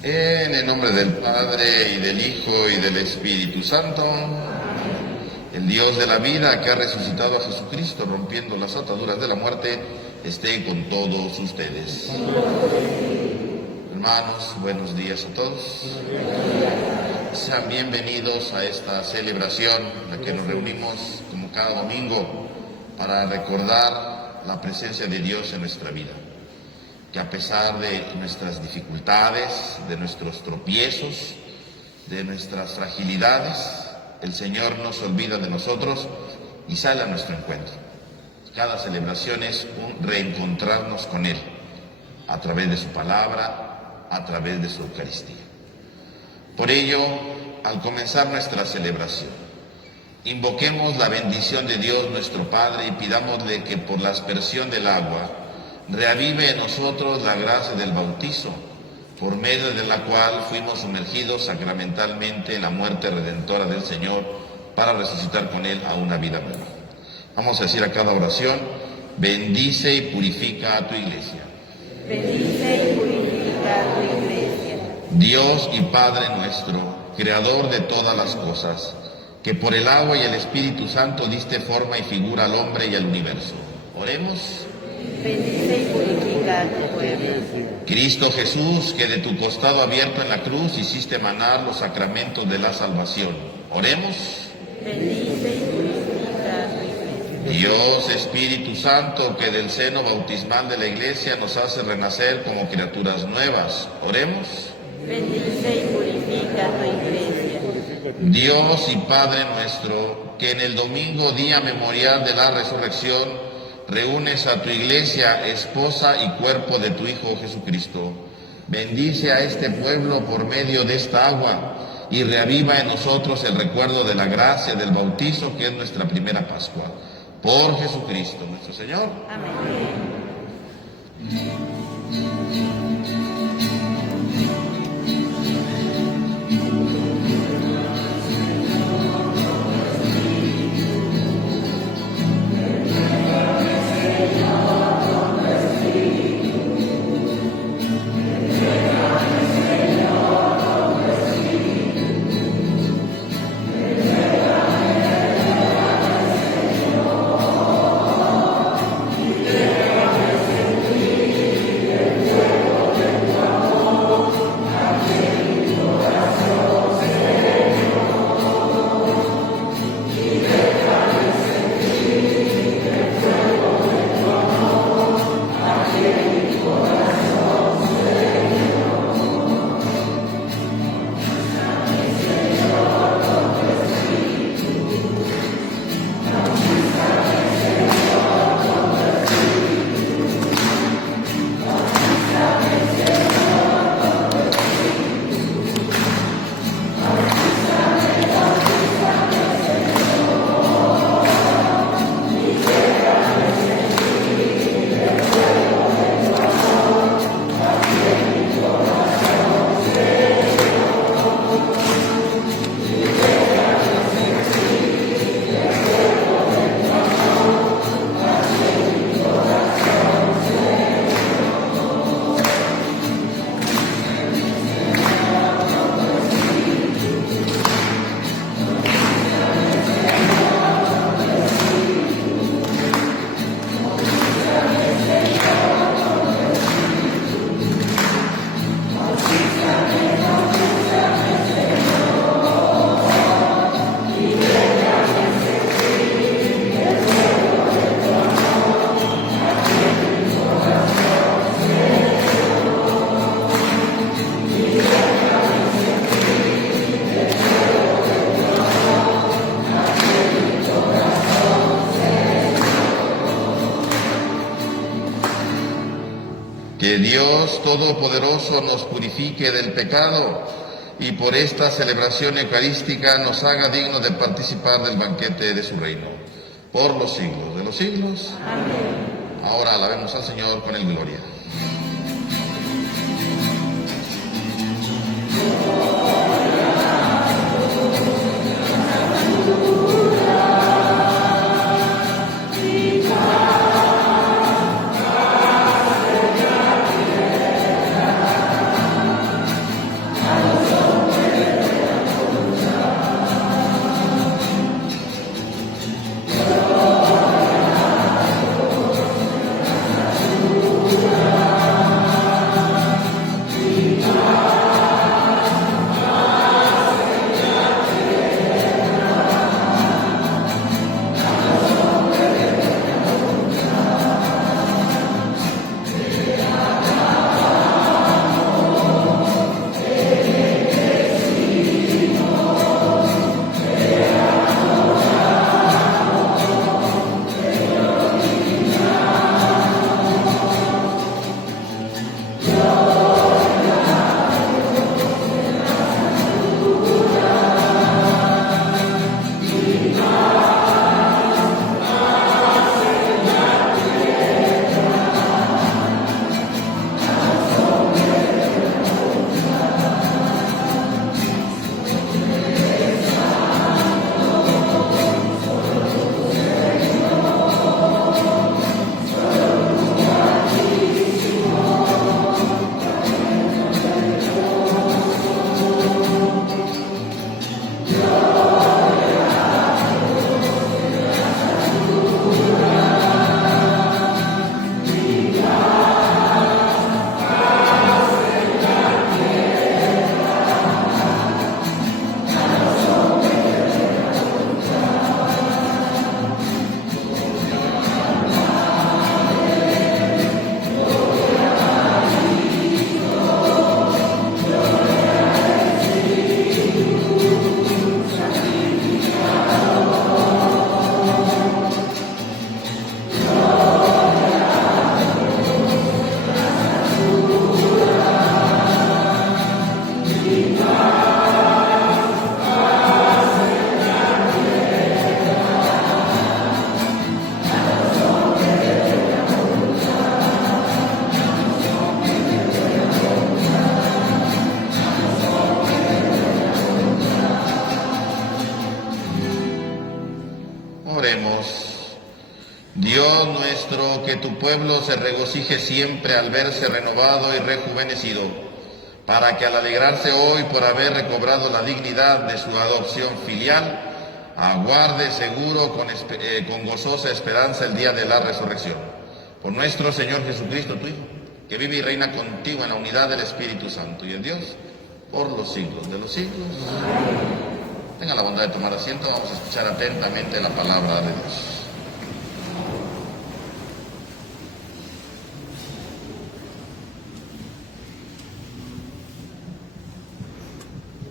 En el nombre del Padre, y del Hijo, y del Espíritu Santo. El Dios de la vida, que ha resucitado a Jesucristo, rompiendo las ataduras de la muerte, esté con todos ustedes. Hermanos, buenos días a todos. Sean bienvenidos a esta celebración en la que nos reunimos como cada domingo para recordar la presencia de Dios en nuestra vida. Que a pesar de nuestras dificultades, de nuestros tropiezos, de nuestras fragilidades, el Señor no se olvida de nosotros y sale a nuestro encuentro. Cada celebración es un reencontrarnos con Él, a través de su palabra, a través de su Eucaristía. Por ello, al comenzar nuestra celebración, invoquemos la bendición de Dios nuestro Padre y pidámosle que por la aspersión del agua reavive en nosotros la gracia del bautizo, por medio de la cual fuimos sumergidos sacramentalmente en la muerte redentora del Señor para resucitar con Él a una vida nueva. Vamos a decir a cada oración: bendice y purifica a tu iglesia. Bendice y purifica a tu iglesia. Dios y Padre nuestro, Creador de todas las cosas, que por el agua y el Espíritu Santo diste forma y figura al hombre y al universo. Oremos. Bendice y purifica a tu pueblo. Cristo Jesús, que de tu costado abierto en la cruz hiciste emanar los sacramentos de la salvación. Oremos. Bendice y purifica a tu iglesia. Dios Espíritu Santo, que del seno bautismal de la Iglesia nos hace renacer como criaturas nuevas. Oremos. Bendice y purifica a tu iglesia. Dios y Padre nuestro, que en el domingo, día memorial de la resurrección, reúnes a tu iglesia, esposa y cuerpo de tu Hijo Jesucristo. Bendice a este pueblo por medio de esta agua y reaviva en nosotros el recuerdo de la gracia del bautizo, que es nuestra primera Pascua. Por Jesucristo nuestro Señor. Amén. que Dios Todopoderoso nos purifique del pecado y por esta celebración eucarística nos haga dignos de participar del banquete de su reino, por los siglos de los siglos. Amén. Ahora alabemos al Señor con el gloria. Oremos. Dios nuestro, que tu pueblo se regocije siempre al verse renovado y rejuvenecido, para que al alegrarse hoy por haber recobrado la dignidad de su adopción filial, aguarde seguro con gozosa esperanza el día de la resurrección. Por nuestro Señor Jesucristo, tu Hijo, que vive y reina contigo en la unidad del Espíritu Santo y en Dios, por los siglos de los siglos. Tenga la bondad de tomar asiento, vamos a escuchar atentamente la palabra de Dios.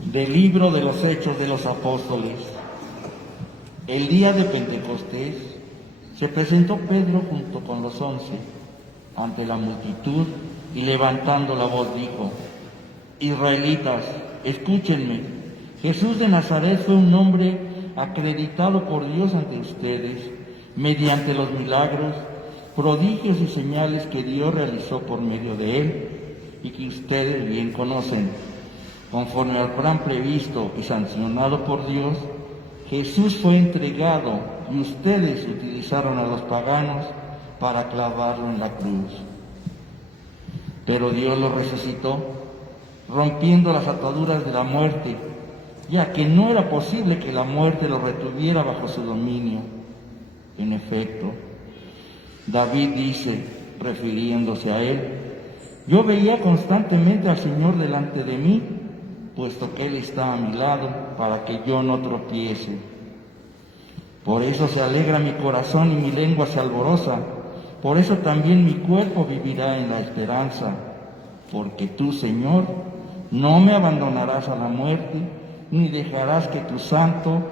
Del libro de los Hechos de los Apóstoles. El día de Pentecostés se presentó Pedro junto con los 11 ante la multitud y levantando la voz dijo: Israelitas, escúchenme. Jesús de Nazaret fue un hombre acreditado por Dios ante ustedes mediante los milagros, prodigios y señales que Dios realizó por medio de él y que ustedes bien conocen. Conforme al plan previsto y sancionado por Dios, Jesús fue entregado y ustedes utilizaron a los paganos para clavarlo en la cruz. Pero Dios lo resucitó, rompiendo las ataduras de la muerte, ya que no era posible que la muerte lo retuviera bajo su dominio. En efecto, David dice, refiriéndose a él: yo veía constantemente al Señor delante de mí, puesto que Él está a mi lado para que yo no tropiece. Por eso se alegra mi corazón y mi lengua se alboroza, por eso también mi cuerpo vivirá en la esperanza, porque tú, Señor, no me abandonarás a la muerte, ni dejarás que tu santo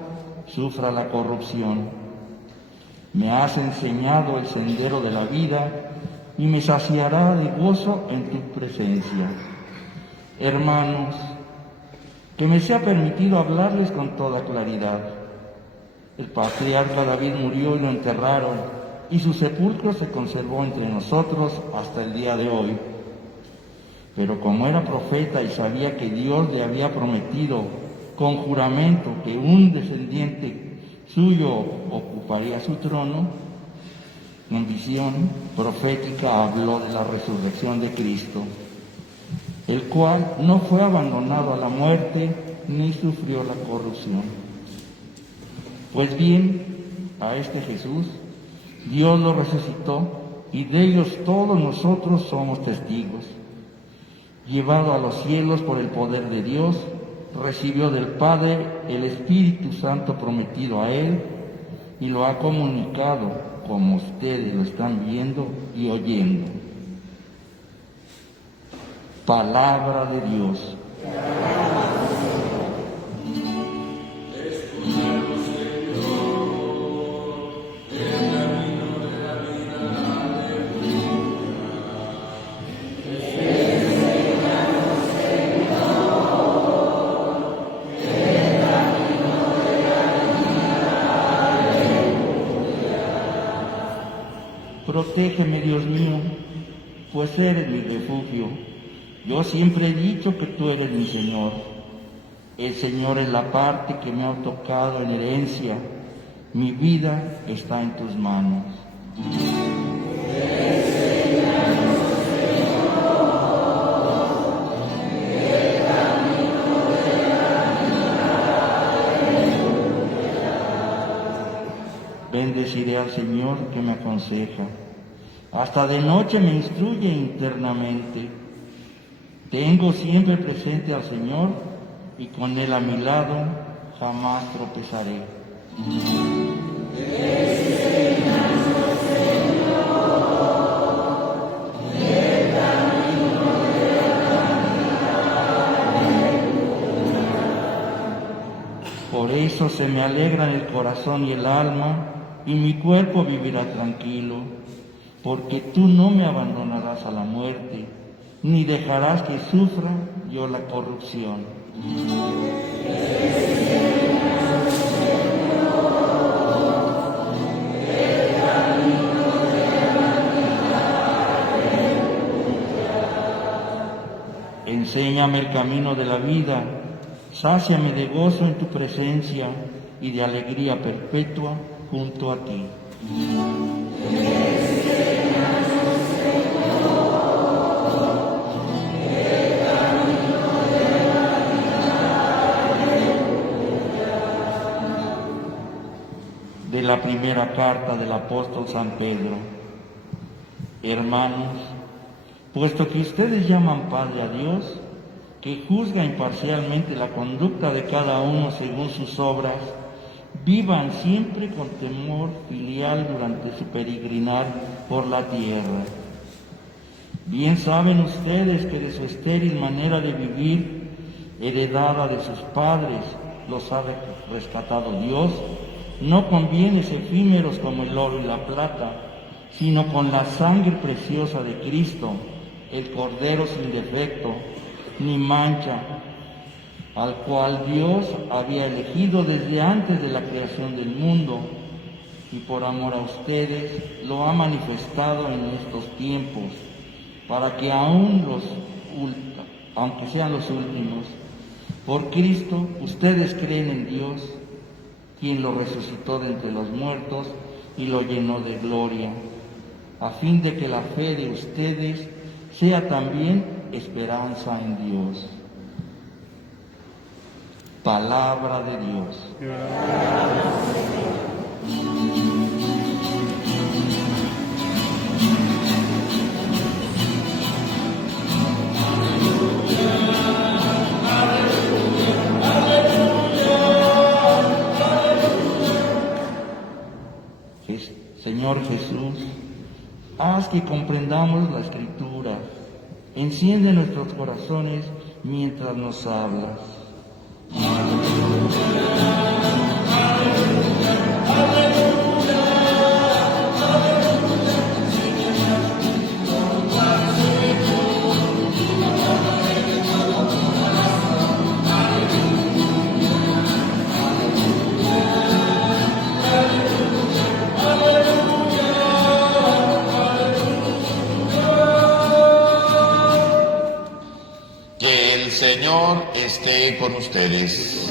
sufra la corrupción. Me has enseñado el sendero de la vida, y me saciará de gozo en tu presencia. Hermanos, que me sea permitido hablarles con toda claridad. El patriarca David murió y lo enterraron, y su sepulcro se conservó entre nosotros hasta el día de hoy. Pero como era profeta y sabía que Dios le había prometido con juramento que un descendiente suyo ocuparía su trono, en visión profética habló de la resurrección de Cristo, el cual no fue abandonado a la muerte ni sufrió la corrupción. Pues bien, a este Jesús Dios lo resucitó y de ellos todos nosotros somos testigos. Llevado a los cielos por el poder de Dios, recibió del Padre el Espíritu Santo prometido a él y lo ha comunicado como ustedes lo están viendo y oyendo. Palabra de Dios. Protégeme, Dios mío, pues eres mi refugio. Yo siempre he dicho que tú eres mi Señor. El Señor es la parte que me ha tocado en herencia. Mi vida está en tus manos. Bendeciré al Señor que me aconseja. Hasta de noche me instruye internamente. Tengo siempre presente al Señor y con Él a mi lado jamás tropezaré. Por eso se me alegran el corazón y el alma, y mi cuerpo vivirá tranquilo, porque tú no me abandonarás a la muerte, ni dejarás que sufra yo la corrupción. Enséñame el camino de la vida, sáciame de gozo en tu presencia y de alegría perpetua junto a ti. De la primera carta del apóstol San Pedro. Hermanos, puesto que ustedes llaman Padre a Dios, que juzga imparcialmente la conducta de cada uno según sus obras, vivan siempre con temor filial durante su peregrinar por la tierra. Bien saben ustedes que de su estéril manera de vivir, heredada de sus padres, los ha rescatado Dios, no con bienes efímeros como el oro y la plata, sino con la sangre preciosa de Cristo, el Cordero sin defecto ni mancha, al cual Dios había elegido desde antes de la creación del mundo, y por amor a ustedes lo ha manifestado en estos tiempos, para que aunque sean los últimos, por Cristo ustedes creen en Dios, quien lo resucitó de entre los muertos y lo llenó de gloria, a fin de que la fe de ustedes sea también esperanza en Dios. Palabra de Dios. Señor Jesús, haz que comprendamos la Escritura. Enciende nuestros corazones mientras nos hablas. esté con ustedes.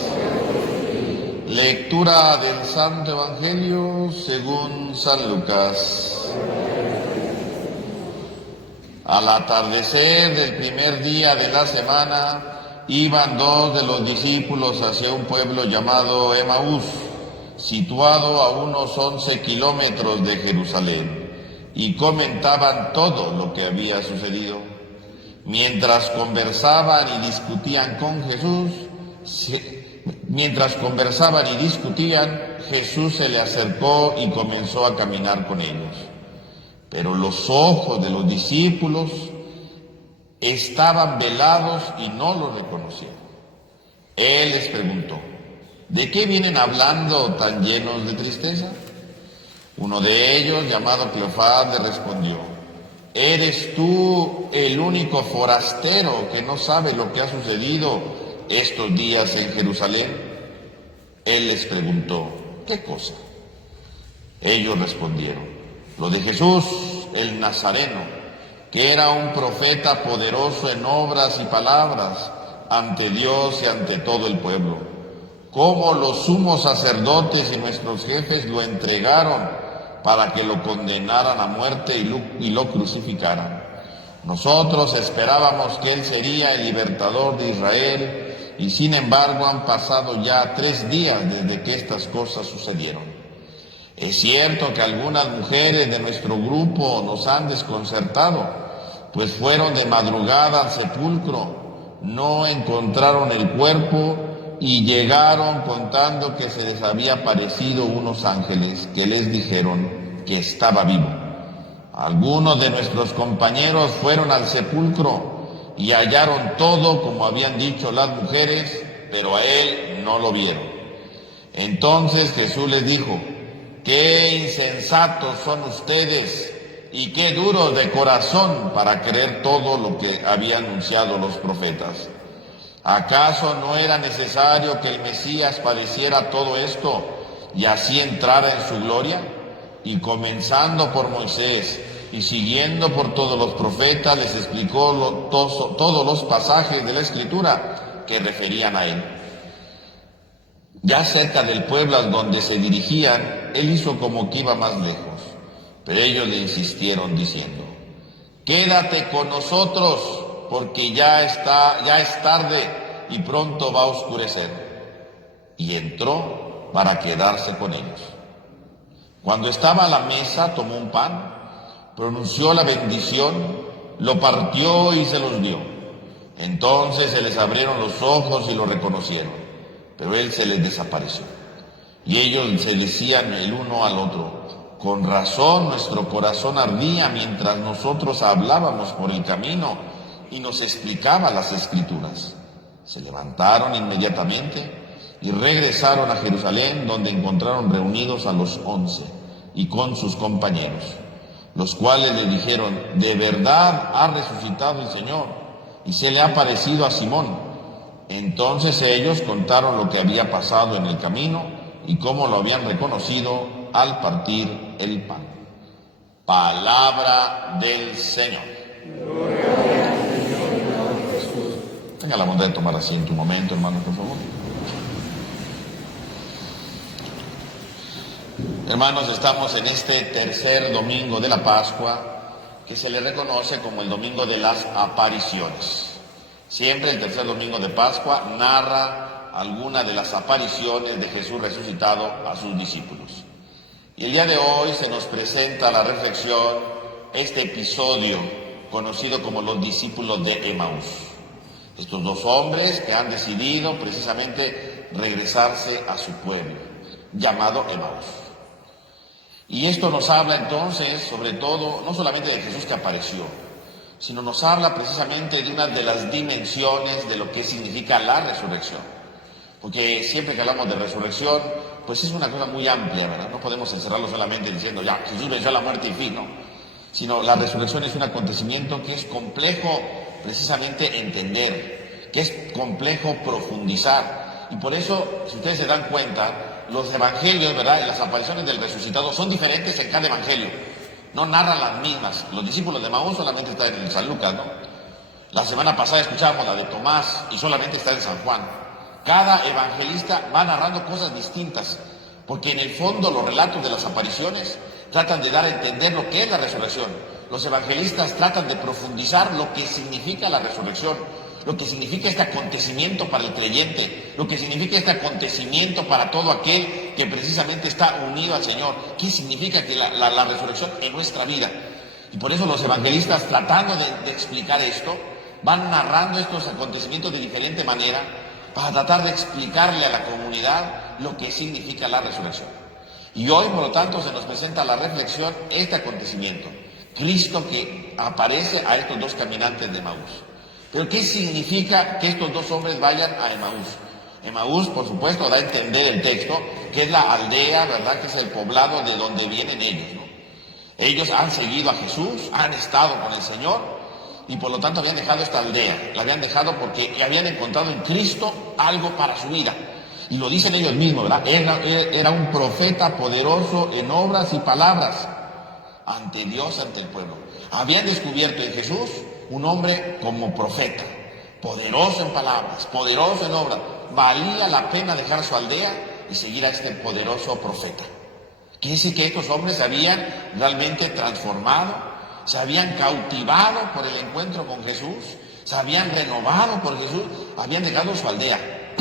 Lectura del Santo Evangelio según San Lucas. Al atardecer del primer día de la semana, iban dos de los discípulos hacia un pueblo llamado Emaús, situado a unos 11 kilómetros de Jerusalén, y comentaban todo lo que había sucedido. Mientras conversaban y discutían, Jesús se le acercó y comenzó a caminar con ellos. Pero los ojos de los discípulos estaban velados y no lo reconocieron. Él les preguntó: ¿de qué vienen hablando tan llenos de tristeza? Uno de ellos, llamado Cleofás, le respondió: ¿eres tú el único forastero que no sabe lo que ha sucedido estos días en Jerusalén? Él les preguntó: ¿qué cosa? Ellos respondieron: lo de Jesús, el Nazareno, que era un profeta poderoso en obras y palabras ante Dios y ante todo el pueblo. Cómo los sumos sacerdotes y nuestros jefes lo entregaron para que lo condenaran a muerte y lo crucificaran. Nosotros esperábamos que Él sería el libertador de Israel, y sin embargo han pasado ya 3 días desde que estas cosas sucedieron. Es cierto que algunas mujeres de nuestro grupo nos han desconcertado, pues fueron de madrugada al sepulcro, no encontraron el cuerpo y llegaron contando que se les había aparecido unos ángeles que les dijeron que estaba vivo. Algunos de nuestros compañeros fueron al sepulcro y hallaron todo como habían dicho las mujeres, pero a él no lo vieron. Entonces Jesús les dijo: qué insensatos son ustedes y qué duros de corazón para creer todo lo que habían anunciado los profetas. ¿Acaso no era necesario que el Mesías padeciera todo esto y así entrara en su gloria? Y comenzando por Moisés y siguiendo por todos los profetas, les explicó todos los pasajes de la Escritura que referían a él. Ya cerca del pueblo a donde se dirigían, él hizo como que iba más lejos, pero ellos le insistieron diciendo: quédate con nosotros, porque ya es tarde y pronto va a oscurecer. Y entró para quedarse con ellos. Cuando estaba a la mesa, tomó un pan, pronunció la bendición, lo partió y se los dio. Entonces se les abrieron los ojos y lo reconocieron. Pero él se les desapareció. Y ellos se decían el uno al otro: con razón nuestro corazón ardía mientras nosotros hablábamos por el camino y nos explicaba las Escrituras. Se levantaron inmediatamente y regresaron a Jerusalén, donde encontraron reunidos a los 11 y con sus compañeros, los cuales le dijeron: de verdad ha resucitado el Señor y se le ha aparecido a Simón. Entonces ellos contaron lo que había pasado en el camino y cómo lo habían reconocido al partir el pan. Palabra del Señor. Tenga la bondad de tomar asiento un momento, hermanos, por favor. Hermanos, estamos en este tercer domingo de la Pascua, que se le reconoce como el domingo de las apariciones. Siempre el tercer domingo de Pascua narra alguna de las apariciones de Jesús resucitado a sus discípulos. Y el día de hoy se nos presenta a la reflexión este episodio conocido como los discípulos de Emaús. Estos dos hombres que han decidido precisamente regresarse a su pueblo, llamado Emaús. Y esto nos habla entonces, sobre todo, no solamente de Jesús que apareció, sino nos habla precisamente de una de las dimensiones de lo que significa la resurrección. Porque siempre que hablamos de resurrección, pues es una cosa muy amplia, ¿verdad? No podemos encerrarlo solamente diciendo, ya, Jesús venció a la muerte y fin, ¿no? Sino la resurrección es un acontecimiento que es complejo precisamente entender, que es complejo profundizar. Y por eso, si ustedes se dan cuenta, los evangelios, ¿verdad?, y las apariciones del resucitado son diferentes en cada evangelio. No narran las mismas. Los discípulos de Emaús solamente están en San Lucas, ¿no? La semana pasada escuchábamos la de Tomás y solamente está en San Juan. Cada evangelista va narrando cosas distintas, porque en el fondo los relatos de las apariciones tratan de dar a entender lo que es la resurrección. Los evangelistas tratan de profundizar lo que significa la resurrección, lo que significa este acontecimiento para el creyente, lo que significa este acontecimiento para todo aquel que precisamente está unido al Señor. ¿Qué significa que la resurrección en nuestra vida? Y por eso los evangelistas, tratando de explicar esto, van narrando estos acontecimientos de diferente manera para tratar de explicarle a la comunidad lo que significa la resurrección. Y hoy, por lo tanto, se nos presenta la reflexión, este acontecimiento. Cristo que aparece a estos dos caminantes de Emaús. Pero ¿qué significa que estos dos hombres vayan a Emaús? Emaús, por supuesto, da a entender el texto, que es la aldea, ¿verdad?, que es el poblado de donde vienen ellos, ¿no? Ellos han seguido a Jesús, han estado con el Señor, y por lo tanto habían dejado esta aldea. La habían dejado porque habían encontrado en Cristo algo para su vida. Y lo dicen ellos mismos, ¿verdad? Era un profeta poderoso en obras y palabras ante Dios, ante el pueblo. Habían descubierto en Jesús un hombre como profeta, poderoso en palabras, poderoso en obras. Valía la pena dejar su aldea y seguir a este poderoso profeta. Quiere decir que estos hombres se habían realmente transformado, se habían cautivado por el encuentro con Jesús, se habían renovado por Jesús, habían dejado su aldea.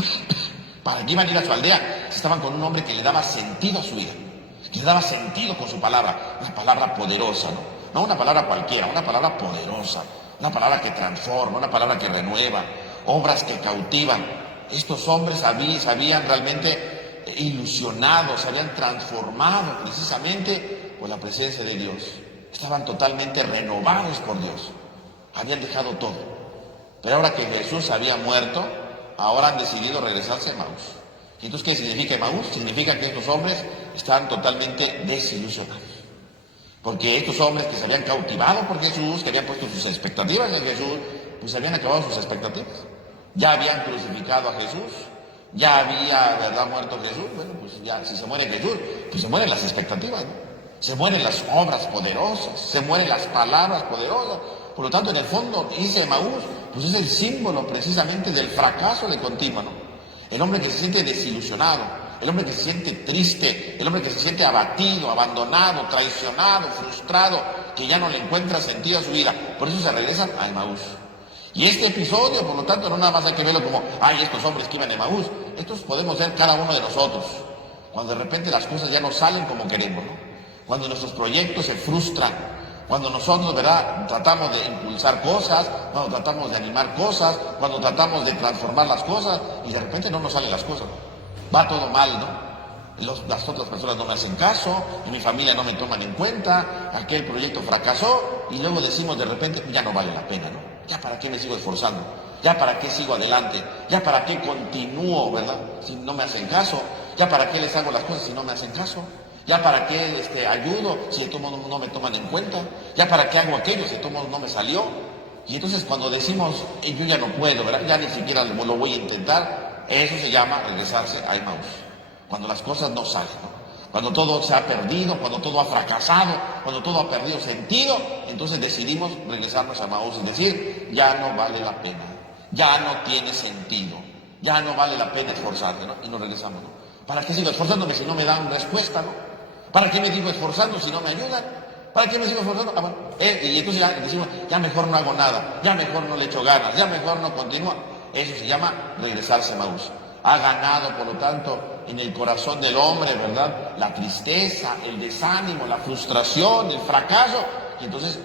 ¿Para qué iban a ir a su aldea? Estaban con un hombre que le daba sentido a su vida, que le daba sentido con su palabra, una palabra poderosa, ¿no? No una palabra cualquiera, una palabra poderosa, una palabra que transforma, una palabra que renueva, obras que cautivan. Estos hombres se habían realmente ilusionado, se habían transformado precisamente por la presencia de Dios. Estaban totalmente renovados por Dios, habían dejado todo. Pero ahora que Jesús había muerto, ahora han decidido regresarse a Emaús. ¿Y entonces qué significa Emaús? Significa que estos hombres están totalmente desilusionados. Porque estos hombres que se habían cautivado por Jesús, que habían puesto sus expectativas en Jesús, pues habían acabado sus expectativas. Ya habían crucificado a Jesús, ya había, ¿verdad?, muerto Jesús. Bueno, pues ya, si se muere Jesús, pues se mueren las expectativas, ¿no? Se mueren las obras poderosas, se mueren las palabras poderosas. Por lo tanto, en el fondo, ese Emaús, pues es el símbolo precisamente del fracaso de continuo, ¿no? El hombre que se siente desilusionado, el hombre que se siente triste, el hombre que se siente abatido, abandonado, traicionado, frustrado, que ya no le encuentra sentido a su vida. Por eso se regresan a Emaús. Y este episodio, por lo tanto, no nada más hay que verlo como, ay, estos hombres que iban a Emaús. Estos podemos ser cada uno de nosotros, cuando de repente las cosas ya no salen como queremos, ¿no? Cuando nuestros proyectos se frustran, cuando nosotros, ¿verdad?, tratamos de impulsar cosas, cuando tratamos de animar cosas, cuando tratamos de transformar las cosas y de repente no nos salen las cosas, ¿no? Va todo mal, ¿no? Las otras personas no me hacen caso, y mi familia no me toman en cuenta, aquel proyecto fracasó, y luego decimos de repente, ya no vale la pena, ¿no? Ya para qué me sigo esforzando, ya para qué sigo adelante, ya para qué continúo, ¿verdad?, si no me hacen caso, ya para qué les hago las cosas si no me hacen caso, ya para qué ayudo si de todo modo no me toman en cuenta, ya para qué hago aquello si de todo modo no me salió. Y entonces cuando decimos, yo ya no puedo, ¿verdad?, ya ni siquiera lo voy a intentar, eso se llama regresarse a Emaús. Cuando las cosas no salen, ¿no? Cuando todo se ha perdido, cuando todo ha fracasado, cuando todo ha perdido sentido, entonces decidimos regresarnos a Emaús, es decir, ya no vale la pena, ya no tiene sentido, ya no vale la pena esforzarse, ¿no? Y nos regresamos, ¿no? ¿Para qué sigo esforzándome si no me dan respuesta, ¿no? ¿Para qué me sigo esforzando si no me ayudan? ¿Para qué me sigo esforzando? Bueno, y entonces ya decimos, ya mejor no hago nada, ya mejor no le echo ganas, ya mejor no continúa. Eso se llama regresarse a Emaús. Ha ganado, por lo tanto, en el corazón del hombre, ¿verdad?, la tristeza, el desánimo, la frustración, el fracaso. Y entonces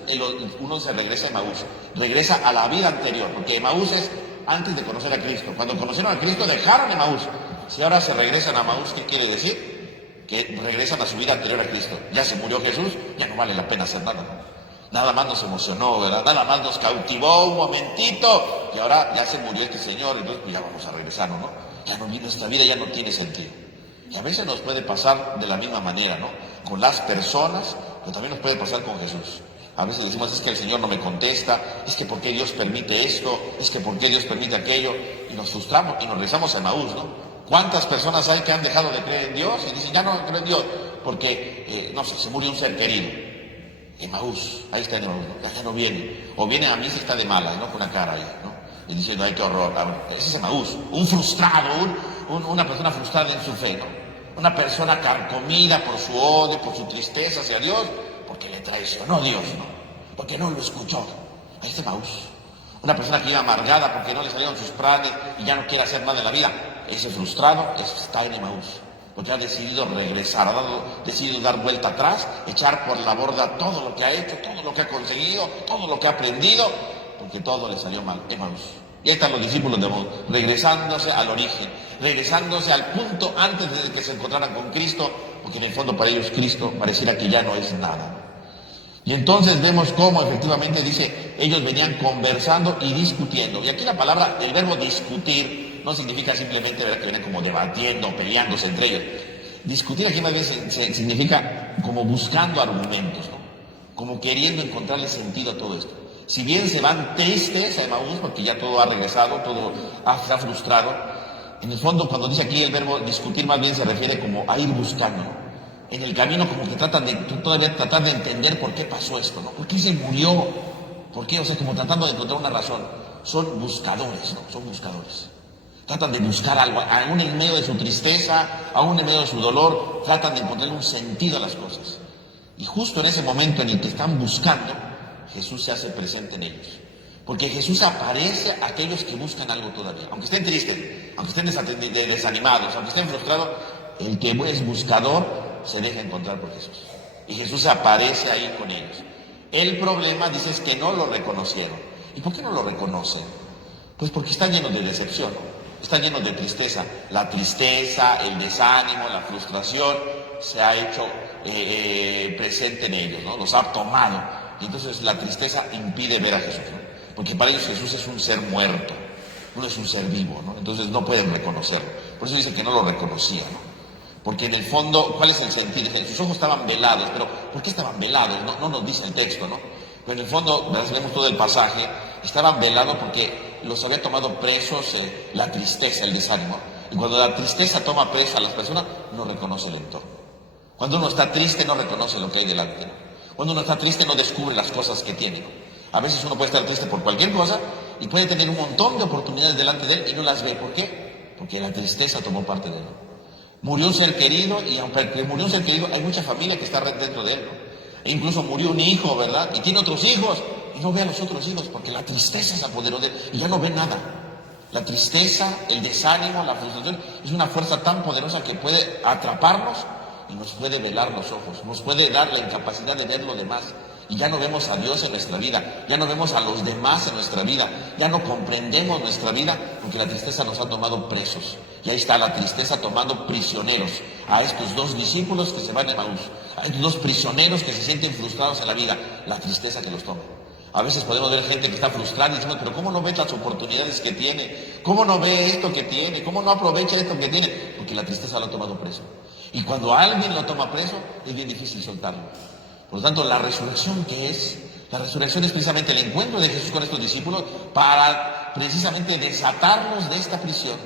uno se regresa a Emaús, regresa a la vida anterior, porque Emaús es antes de conocer a Cristo. Cuando conocieron a Cristo dejaron Emaús. Si ahora se regresan a Emaús, ¿qué quiere decir? Que regresan a su vida anterior a Cristo. Ya se murió Jesús, ya no vale la pena hacer nada, ¿no? Nada más nos emocionó, ¿verdad? Nada más nos cautivó un momentito, y ahora ya se murió este Señor, y entonces pues ya vamos a regresarnos, ¿no? Ya no, nuestra vida ya no tiene sentido. Y a veces nos puede pasar de la misma manera, ¿no? Con las personas, pero también nos puede pasar con Jesús. A veces decimos, es que el Señor no me contesta, es que ¿por qué Dios permite esto? Es que ¿por qué Dios permite aquello? Y nos frustramos y nos regresamos a Emaús, ¿no? ¿Cuántas personas hay que han dejado de creer en Dios y dicen, ya no creo en Dios? Porque, no sé, se murió un ser querido. Emaús, ahí está en Emaús, ¿no? Ya no viene. O viene a mí si está de mala, ¿no? Con una cara ahí, ¿no? Y diciendo, ay, qué horror. Ese es Emaús, un frustrado, una persona frustrada en su fe, ¿no? Una persona carcomida por su odio, por su tristeza hacia Dios, porque le traicionó Dios, ¿no? Porque no lo escuchó. Ahí está Emaús. Una persona que iba amargada porque no le salieron sus planes y ya no quiere hacer nada en la vida. Ese frustrado está en Emaús, porque ha decidido regresar, ha decidido dar vuelta atrás, echar por la borda todo lo que ha hecho, todo lo que ha conseguido, todo lo que ha aprendido, porque todo le salió mal. Emaús. Y ahí están los discípulos de Emaús, regresándose al origen, regresándose al punto antes de que se encontraran con Cristo, porque en el fondo para ellos Cristo pareciera que ya no es nada. Y entonces vemos cómo efectivamente dice, ellos venían conversando y discutiendo. Y aquí la palabra, el verbo discutir, no significa simplemente que vienen como debatiendo, peleándose entre ellos. Discutir aquí más bien significa como buscando argumentos, ¿no? Como queriendo encontrarle sentido a todo esto. Si bien se van tristes a Emaús, porque ya todo ha regresado, todo se ha frustrado, en el fondo cuando dice aquí el verbo discutir más bien se refiere como a ir buscando, ¿no? En el camino como que tratan de todavía tratar de entender por qué pasó esto, ¿no? ¿Por qué se murió? ¿Por qué? O sea, como tratando de encontrar una razón. Son buscadores, ¿no? Son buscadores. Tratan de buscar algo, aún en medio de su tristeza, aún en medio de su dolor, tratan de encontrar un sentido a las cosas. Y justo en ese momento en el que están buscando, Jesús se hace presente en ellos. Porque Jesús aparece a aquellos que buscan algo todavía. Aunque estén tristes, aunque estén desanimados, aunque estén frustrados, el que es buscador se deja encontrar por Jesús. Y Jesús aparece ahí con ellos. El problema, dice, es que no lo reconocieron. ¿Y por qué no lo reconocen? Pues porque está lleno de decepción, está lleno de tristeza. La tristeza, el desánimo, la frustración se ha hecho presente en ellos, ¿no? Los ha tomado. Y entonces la tristeza impide ver a Jesús, ¿no? Porque para ellos Jesús es un ser muerto, no es un ser vivo, ¿no? Entonces no pueden reconocerlo. Por eso dice que no lo reconocían, ¿no? Porque en el fondo, ¿cuál es el sentido? Sus ojos estaban velados, pero ¿por qué estaban velados? No nos dice el texto, ¿no? Pero en el fondo, vemos todo el pasaje, estaban velados porque los había tomado presos la tristeza, el desánimo. Y cuando la tristeza toma preso a las personas, no reconoce el entorno. Cuando uno está triste, no reconoce lo que hay delante, ¿no? Cuando uno está triste, no descubre las cosas que tiene, ¿no? A veces uno puede estar triste por cualquier cosa y puede tener un montón de oportunidades delante de él y no las ve. ¿Por qué? Porque la tristeza tomó parte de él. Murió un ser querido y aunque murió un ser querido, hay mucha familia que está dentro de él, ¿no? E incluso murió un hijo, ¿verdad? Y tiene otros hijos y no ve a los otros hijos porque la tristeza se apoderó de él y ya no ve nada. La tristeza, el desánimo, la frustración es una fuerza tan poderosa que puede atraparnos y nos puede velar los ojos, nos puede dar la incapacidad de ver lo demás. Y ya no vemos a Dios en nuestra vida, ya no vemos a los demás en nuestra vida, ya no comprendemos nuestra vida porque la tristeza nos ha tomado presos. Y ahí está la tristeza tomando prisioneros a estos dos discípulos que se van a Emaús, a estos dos prisioneros que se sienten frustrados en la vida, la tristeza que los toma. A veces podemos ver gente que está frustrada y decimos, pero ¿cómo no ve las oportunidades que tiene? ¿Cómo no ve esto que tiene? ¿Cómo no aprovecha esto que tiene? Porque la tristeza lo ha tomado preso. Y cuando alguien lo toma preso, es bien difícil soltarlo. Por lo tanto, la resurrección, ¿qué es? La resurrección es precisamente el encuentro de Jesús con estos discípulos para precisamente desatarnos de esta prisión.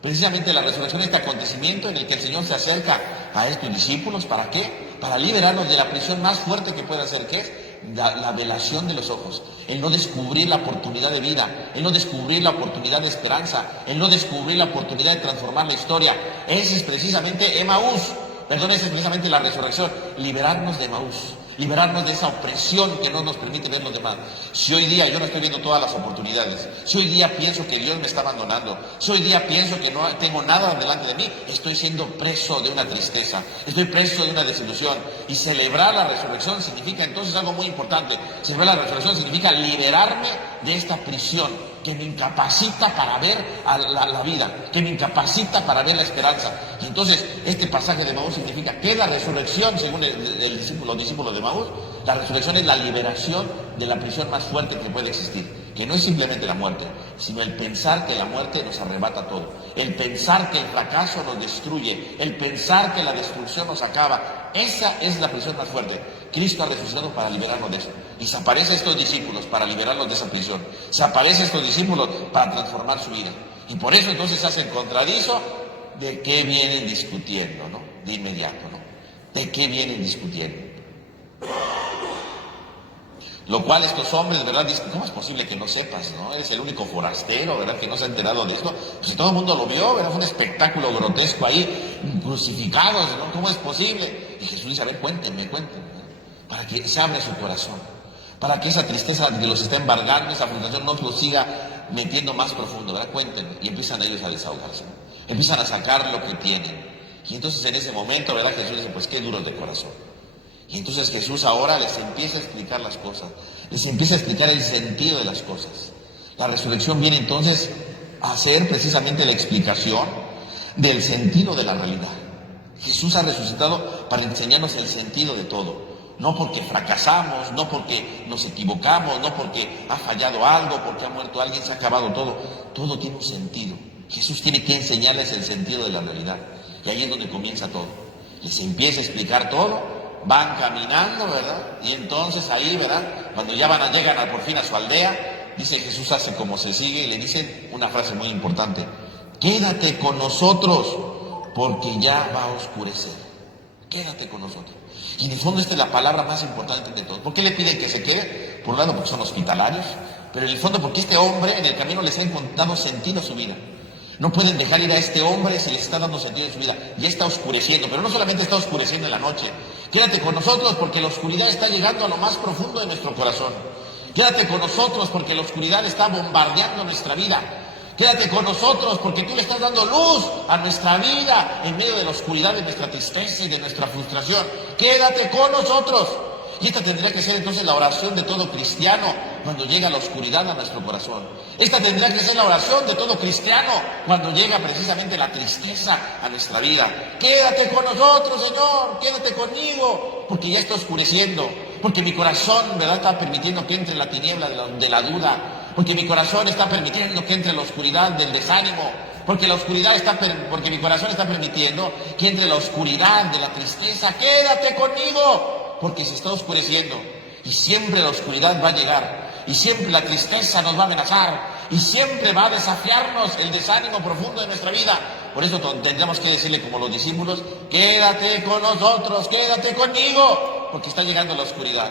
Precisamente la resurrección es este acontecimiento en el que el Señor se acerca a estos discípulos. ¿Para qué? Para liberarnos de la prisión más fuerte que puede hacer, ¿qué es? La velación de los ojos, el no descubrir la oportunidad de vida, el no descubrir la oportunidad de esperanza, el no descubrir la oportunidad de transformar la historia. Ese es precisamente Emaús. Perdón, esa es precisamente la resurrección, liberarnos de Emaús, liberarnos de esa opresión que no nos permite ver los demás. Si hoy día yo no estoy viendo todas las oportunidades, si hoy día pienso que Dios me está abandonando, si hoy día pienso que no tengo nada delante de mí, estoy siendo preso de una tristeza, estoy preso de una desilusión. Y celebrar la resurrección significa entonces algo muy importante. Celebrar la resurrección significa liberarme de esta prisión que me incapacita para ver a la vida, que me incapacita para ver la esperanza. Y entonces este pasaje de Emaús significa que la resurrección, según los discípulos de Emaús, la resurrección es la liberación de la prisión más fuerte que puede existir, que no es simplemente la muerte, sino el pensar que la muerte nos arrebata todo, el pensar que el fracaso nos destruye, el pensar que la destrucción nos acaba. Esa es la prisión más fuerte. Cristo ha resucitado para liberarnos de eso. Y se aparece a estos discípulos para liberarlos de esa prisión. Se aparece a estos discípulos para transformar su vida. Y por eso entonces se hace el contradizo de qué vienen discutiendo, ¿no? De inmediato, ¿no? ¿De qué vienen discutiendo? Lo cual estos hombres, ¿verdad? Dicen, ¿cómo es posible que no sepas, no? Eres el único forastero, ¿verdad? Que no se ha enterado de esto. Pues si todo el mundo lo vio, ¿verdad? Fue un espectáculo grotesco ahí, crucificados, ¿no? ¿Cómo es posible? Y Jesús dice, a ver, cuéntenme, ¿verdad? Para que se abra su corazón, para que esa tristeza que los está embargando, esa frustración no los siga metiendo más profundo, ¿verdad? Cuéntenme. Y empiezan ellos a desahogarse, ¿no? Empiezan a sacar lo que tienen. Y entonces en ese momento, ¿verdad? Jesús dice, pues qué duros de corazón. Y entonces Jesús ahora les empieza a explicar las cosas, les empieza a explicar el sentido de las cosas. La resurrección viene entonces a ser precisamente la explicación del sentido de la realidad. Jesús ha resucitado para enseñarnos el sentido de todo. No porque fracasamos, no porque nos equivocamos, no porque ha fallado algo, porque ha muerto alguien, se ha acabado todo. Todo tiene un sentido. Jesús tiene que enseñarles el sentido de la realidad. Y ahí es donde comienza todo. Les empieza a explicar todo. Van caminando, ¿verdad? Y entonces ahí, ¿verdad? Cuando ya llegan por fin a su aldea, dice Jesús, hace como se sigue y le dicen una frase muy importante: quédate con nosotros porque ya va a oscurecer. Quédate con nosotros. Y en el fondo esta es la palabra más importante de todos. ¿Por qué le piden que se quede? Por un lado porque son hospitalarios, pero en el fondo porque este hombre en el camino les ha encontrado sentido a su vida. No pueden dejar ir a este hombre, se les está dando sentido en su vida. Ya está oscureciendo, pero no solamente está oscureciendo en la noche. Quédate con nosotros porque la oscuridad está llegando a lo más profundo de nuestro corazón. Quédate con nosotros porque la oscuridad está bombardeando nuestra vida. Quédate con nosotros porque tú le estás dando luz a nuestra vida en medio de la oscuridad de nuestra tristeza y de nuestra frustración. Quédate con nosotros. Y esta tendría que ser entonces la oración de todo cristiano cuando llega la oscuridad a nuestro corazón. Esta tendría que ser la oración de todo cristiano cuando llega precisamente la tristeza a nuestra vida. Quédate con nosotros, Señor, quédate conmigo, porque ya está oscureciendo, porque mi corazón, ¿verdad?, está permitiendo que entre la tiniebla de la duda, porque mi corazón está permitiendo que entre la oscuridad del desánimo, porque mi corazón está permitiendo que entre la oscuridad de la tristeza. Quédate conmigo, porque se está oscureciendo y siempre la oscuridad va a llegar y siempre la tristeza nos va a amenazar y siempre va a desafiarnos el desánimo profundo de nuestra vida. Por eso tendremos que decirle como los discípulos: quédate con nosotros, quédate conmigo, porque está llegando la oscuridad.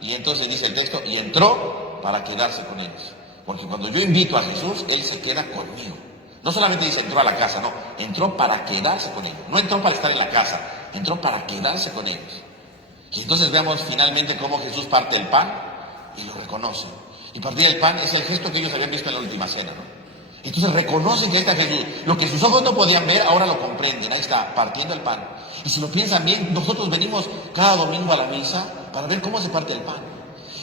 Y entonces dice el texto, y entró para quedarse con ellos, porque cuando yo invito a Jesús, Él se queda conmigo. No solamente dice entró a la casa, no, entró para quedarse con ellos, no entró para estar en la casa, entró para quedarse con ellos. Y entonces veamos finalmente cómo Jesús parte el pan y lo reconoce. Y partir el pan es el gesto que ellos habían visto en la última cena, ¿no? Entonces reconocen que ahí está Jesús. Lo que sus ojos no podían ver, ahora lo comprenden. Ahí está, partiendo el pan. Y si lo piensan bien, nosotros venimos cada domingo a la misa para ver cómo se parte el pan.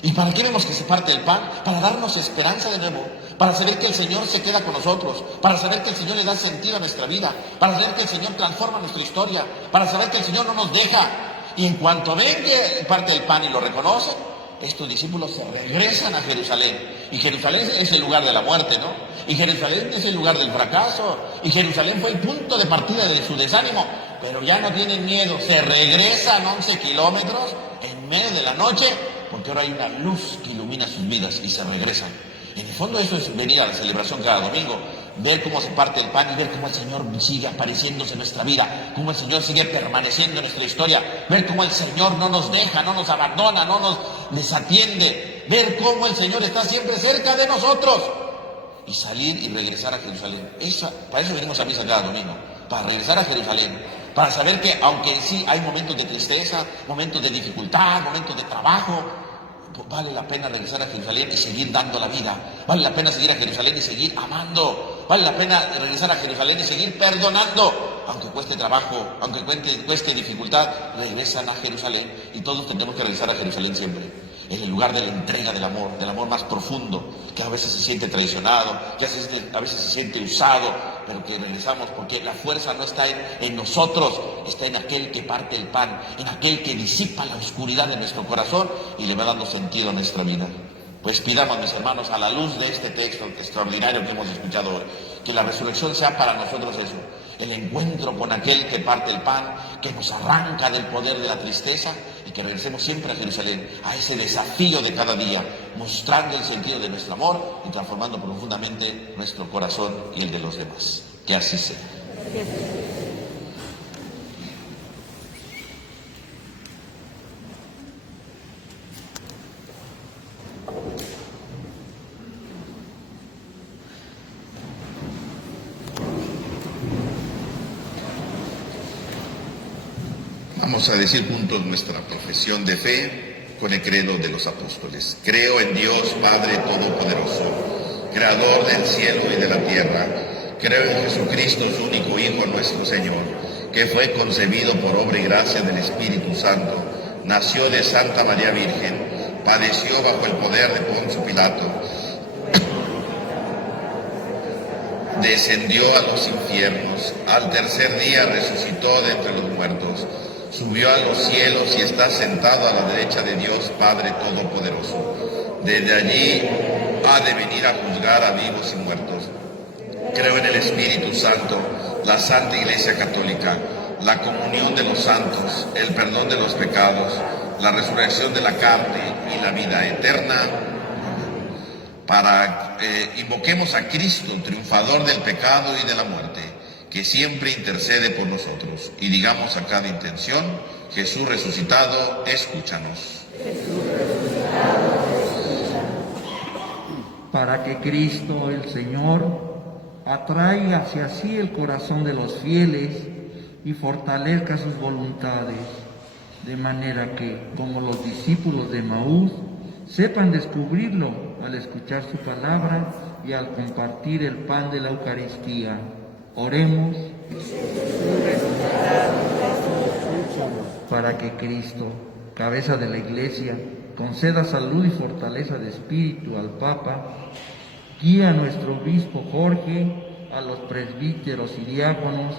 ¿Y para qué vemos que se parte el pan? Para darnos esperanza de nuevo, para saber que el Señor se queda con nosotros, para saber que el Señor le da sentido a nuestra vida, para saber que el Señor transforma nuestra historia, para saber que el Señor no nos deja. Y en cuanto ven que parte el pan y lo reconocen, estos discípulos se regresan a Jerusalén. Y Jerusalén es el lugar de la muerte, ¿no? Y Jerusalén es el lugar del fracaso. Y Jerusalén fue el punto de partida de su desánimo. Pero ya no tienen miedo, se regresan 11 kilómetros en medio de la noche, porque ahora hay una luz que ilumina sus vidas y se regresan. En el fondo eso es venir a la celebración cada domingo, ver cómo se parte el pan y ver cómo el Señor sigue apareciéndose en nuestra vida, cómo el Señor sigue permaneciendo en nuestra historia, ver cómo el Señor no nos deja, no nos abandona, no nos desatiende, ver cómo el Señor está siempre cerca de nosotros y salir y regresar a Jerusalén. Para eso venimos a misa cada domingo, para regresar a Jerusalén, para saber que aunque sí hay momentos de tristeza, momentos de dificultad, momentos de trabajo, vale la pena regresar a Jerusalén y seguir dando la vida. Vale la pena seguir a Jerusalén y seguir amando. Vale la pena regresar a Jerusalén y seguir perdonando. Aunque cueste trabajo, aunque cueste dificultad, regresan a Jerusalén. Y todos tendremos que regresar a Jerusalén siempre. En el lugar de la entrega del amor más profundo, que a veces se siente traicionado, que a veces se siente usado, pero que regresamos porque la fuerza no está en nosotros, está en aquel que parte el pan, en aquel que disipa la oscuridad de nuestro corazón y le va dando sentido a nuestra vida. Pues pidamos, mis hermanos, a la luz de este texto extraordinario que hemos escuchado hoy, que la resurrección sea para nosotros eso, el encuentro con aquel que parte el pan, que nos arranca del poder de la tristeza y que regresemos siempre a Jerusalén, a ese desafío de cada día, mostrando el sentido de nuestro amor y transformando profundamente nuestro corazón y el de los demás. Que así sea. Vamos a decir juntos nuestra profesión de fe con el credo de los apóstoles. Creo en Dios Padre Todopoderoso, Creador del cielo y de la tierra. Creo en Jesucristo, su único Hijo, nuestro Señor, que fue concebido por obra y gracia del Espíritu Santo, nació de Santa María Virgen, padeció bajo el poder de Poncio Pilato, descendió a los infiernos, al tercer día resucitó de entre los muertos, subió a los cielos y está sentado a la derecha de Dios Padre Todopoderoso. Desde allí ha de venir a juzgar a vivos y muertos. Creo en el Espíritu Santo, la Santa Iglesia Católica, la comunión de los santos, el perdón de los pecados, la resurrección de la carne y la vida eterna. Invoquemos a Cristo, triunfador del pecado y de la muerte, que siempre intercede por nosotros. Y digamos a cada intención: Jesús resucitado, escúchanos. Para que Cristo, el Señor, atraiga hacia sí el corazón de los fieles y fortalezca sus voluntades, de manera que, como los discípulos de Maús, sepan descubrirlo al escuchar su palabra y al compartir el pan de la Eucaristía. Oremos. Para que Cristo, cabeza de la Iglesia, conceda salud y fortaleza de espíritu al Papa, guía a nuestro obispo Jorge, a los presbíteros y diáconos,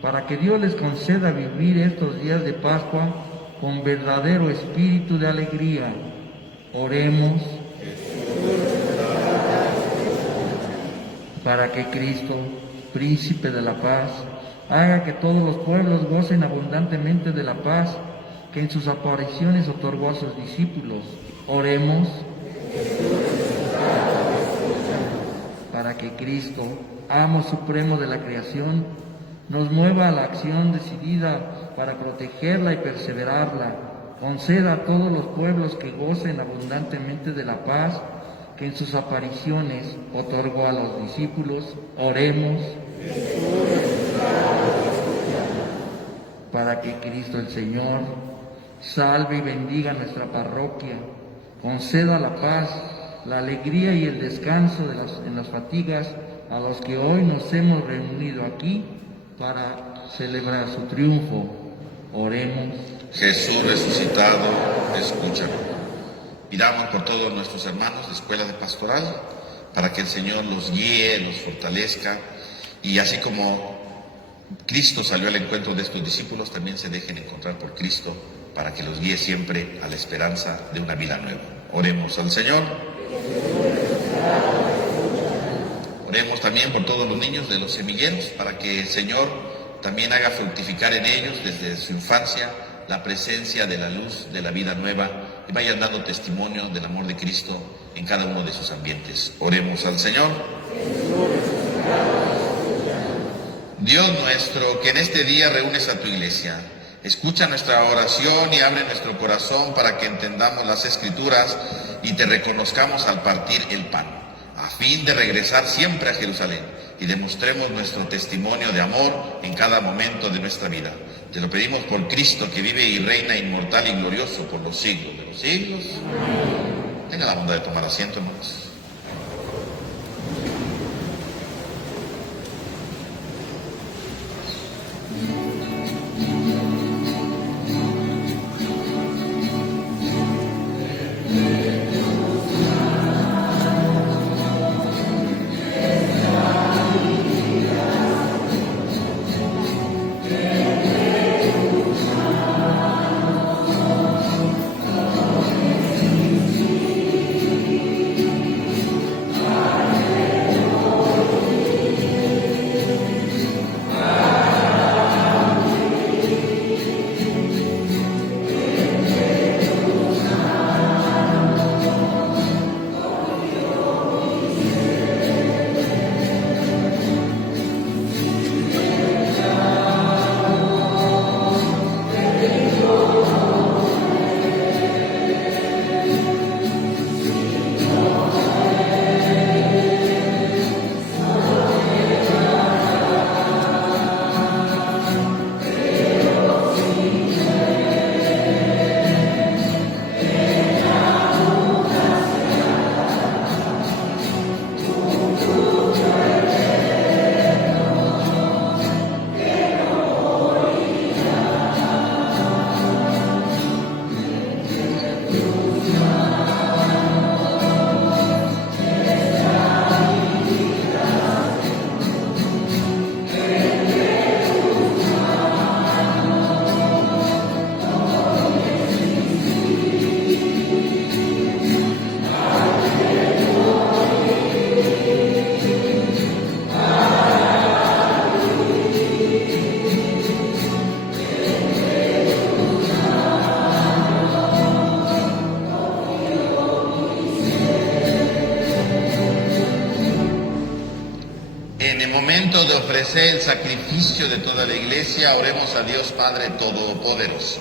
para que Dios les conceda vivir estos días de Pascua con verdadero espíritu de alegría. Oremos. Para que Cristo, príncipe de la paz, haga que todos los pueblos gocen abundantemente de la paz que en sus apariciones otorgó a sus discípulos. Oremos. Para que Cristo, amo supremo de la creación, nos mueva a la acción decidida para protegerla y perseverarla. Conceda a todos los pueblos que gocen abundantemente de la paz que en sus apariciones otorgó a los discípulos. Oremos. Para que Cristo el Señor salve y bendiga nuestra parroquia, conceda la paz, la alegría y el descanso en las fatigas a los que hoy nos hemos reunido aquí para celebrar su triunfo. Oremos. Jesús resucitado, escúchanos. Pidamos por todos nuestros hermanos de Escuela de Pastoral, para que el Señor los guíe, los fortalezca, y así como Cristo salió al encuentro de estos discípulos, también se dejen encontrar por Cristo, para que los guíe siempre a la esperanza de una vida nueva. Oremos al Señor. Oremos también por todos los niños de los semilleros, para que el Señor también haga fructificar en ellos desde su infancia la presencia de la luz de la vida nueva y vayan dando testimonio del amor de Cristo en cada uno de sus ambientes. Oremos al Señor. Dios nuestro, que en este día reúnes a tu iglesia, escucha nuestra oración y abre nuestro corazón para que entendamos las Escrituras y te reconozcamos al partir el pan, a fin de regresar siempre a Jerusalén y demostremos nuestro testimonio de amor en cada momento de nuestra vida. Te lo pedimos por Cristo, que vive y reina inmortal y glorioso por los siglos de los siglos. Tenga la bondad de tomar asiento, hermanos. desee el sacrificio de toda la Iglesia, oremos a Dios Padre Todopoderoso.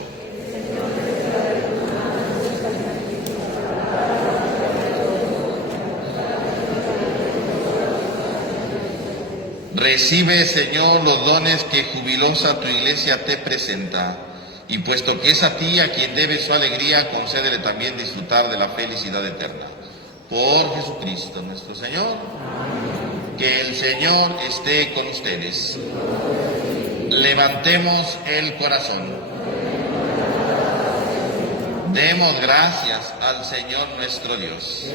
Recibe, Señor, los dones que jubilosa tu Iglesia te presenta, y puesto que es a ti a quien debe su alegría, concédele también disfrutar de la felicidad eterna. Por Jesucristo nuestro Señor. Que el Señor esté con ustedes. Levantemos el corazón. Demos gracias al Señor nuestro Dios.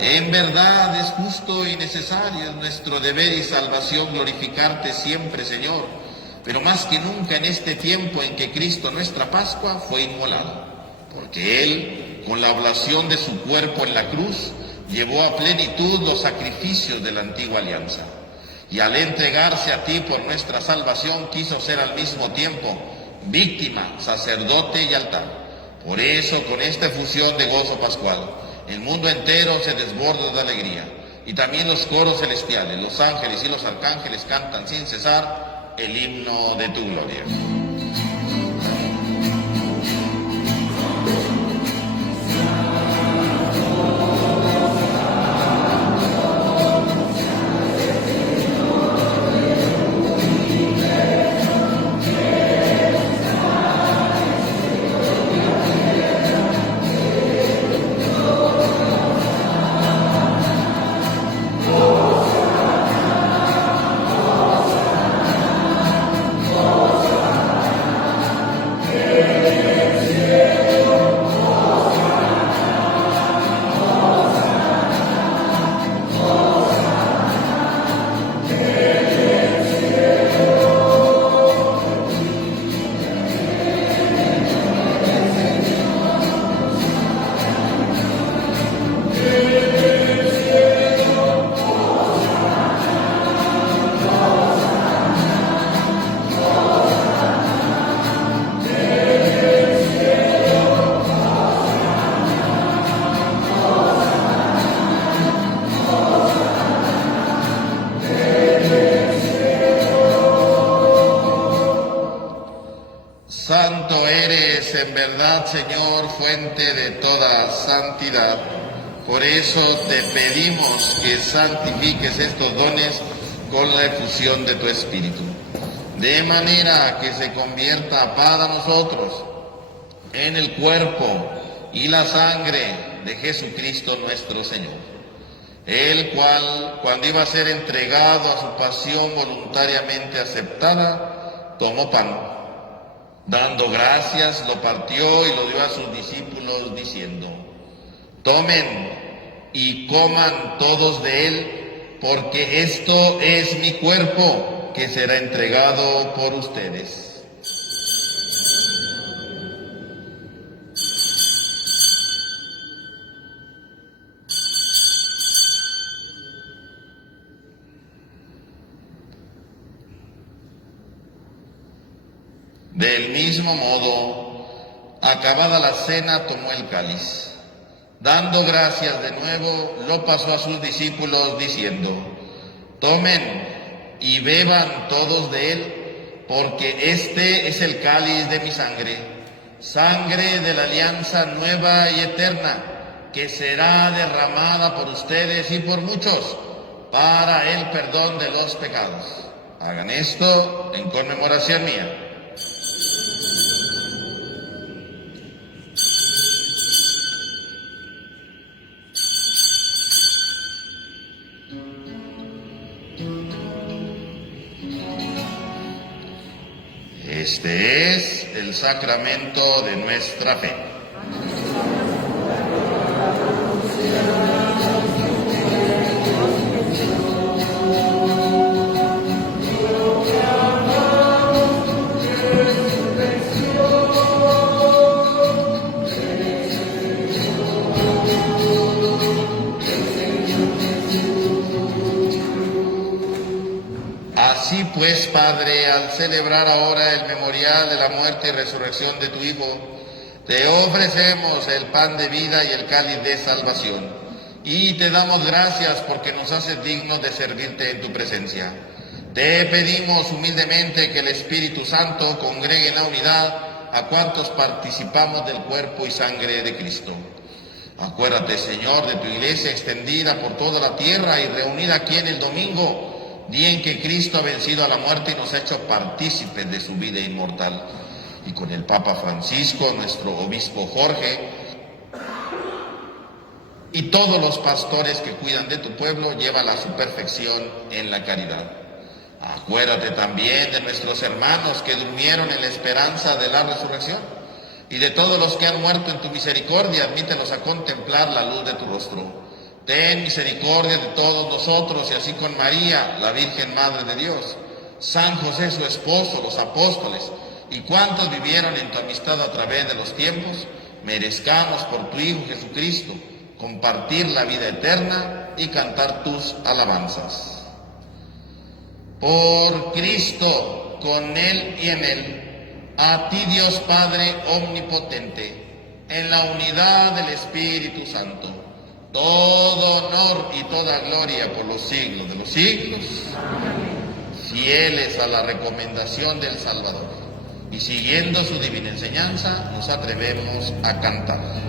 En verdad es justo y necesario, es nuestro deber y salvación glorificarte siempre, Señor, pero más que nunca en este tiempo en que Cristo, nuestra Pascua, fue inmolado, porque Él, con la oblación de su cuerpo en la cruz, llevó a plenitud los sacrificios de la antigua alianza, y al entregarse a ti por nuestra salvación, quiso ser al mismo tiempo víctima, sacerdote y altar. Por eso, con esta efusión de gozo pascual, el mundo entero se desborda de alegría, y también los coros celestiales, los ángeles y los arcángeles cantan sin cesar el himno de tu gloria. Santo eres en verdad, Señor, fuente de toda santidad. Por eso te pedimos que santifiques estos dones con la efusión de tu Espíritu, de manera que se convierta para nosotros en el cuerpo y la sangre de Jesucristo nuestro Señor, el cual, cuando iba a ser entregado a su pasión voluntariamente aceptada, tomó pan. Dando gracias, lo partió y lo dio a sus discípulos, diciendo: tomen y coman todos de él, porque esto es mi cuerpo, que será entregado por ustedes. Del mismo modo, acabada la cena, tomó el cáliz. Dando gracias de nuevo, lo pasó a sus discípulos, diciendo: tomen y beban todos de él, porque este es el cáliz de mi sangre, sangre de la alianza nueva y eterna, que será derramada por ustedes y por muchos, para el perdón de los pecados. Hagan esto en conmemoración mía. Este es el sacramento de nuestra fe. Así pues, Padre, al celebrar ahora el memorial de la muerte y resurrección de tu Hijo, te ofrecemos el pan de vida y el cáliz de salvación, y te damos gracias porque nos haces dignos de servirte en tu presencia. Te pedimos humildemente que el Espíritu Santo congregue en la unidad a cuantos participamos del cuerpo y sangre de Cristo. Acuérdate, Señor, de tu iglesia extendida por toda la tierra y reunida aquí en el domingo, día en que Cristo ha vencido a la muerte y nos ha hecho partícipes de su vida inmortal. Y con el Papa Francisco, nuestro obispo Jorge, y todos los pastores que cuidan de tu pueblo, llévala a su perfección en la caridad. Acuérdate también de nuestros hermanos que durmieron en la esperanza de la resurrección, y de todos los que han muerto en tu misericordia, admítelos a contemplar la luz de tu rostro. Ten misericordia de todos nosotros, y así con María, la Virgen Madre de Dios, San José su esposo, los apóstoles, y cuantos vivieron en tu amistad a través de los tiempos, merezcamos por tu Hijo Jesucristo compartir la vida eterna y cantar tus alabanzas. Por Cristo, con Él y en Él, a ti Dios Padre omnipotente, en la unidad del Espíritu Santo, todo honor y toda gloria por los siglos de los siglos. Fieles a la recomendación del Salvador y siguiendo su divina enseñanza, nos atrevemos a cantar.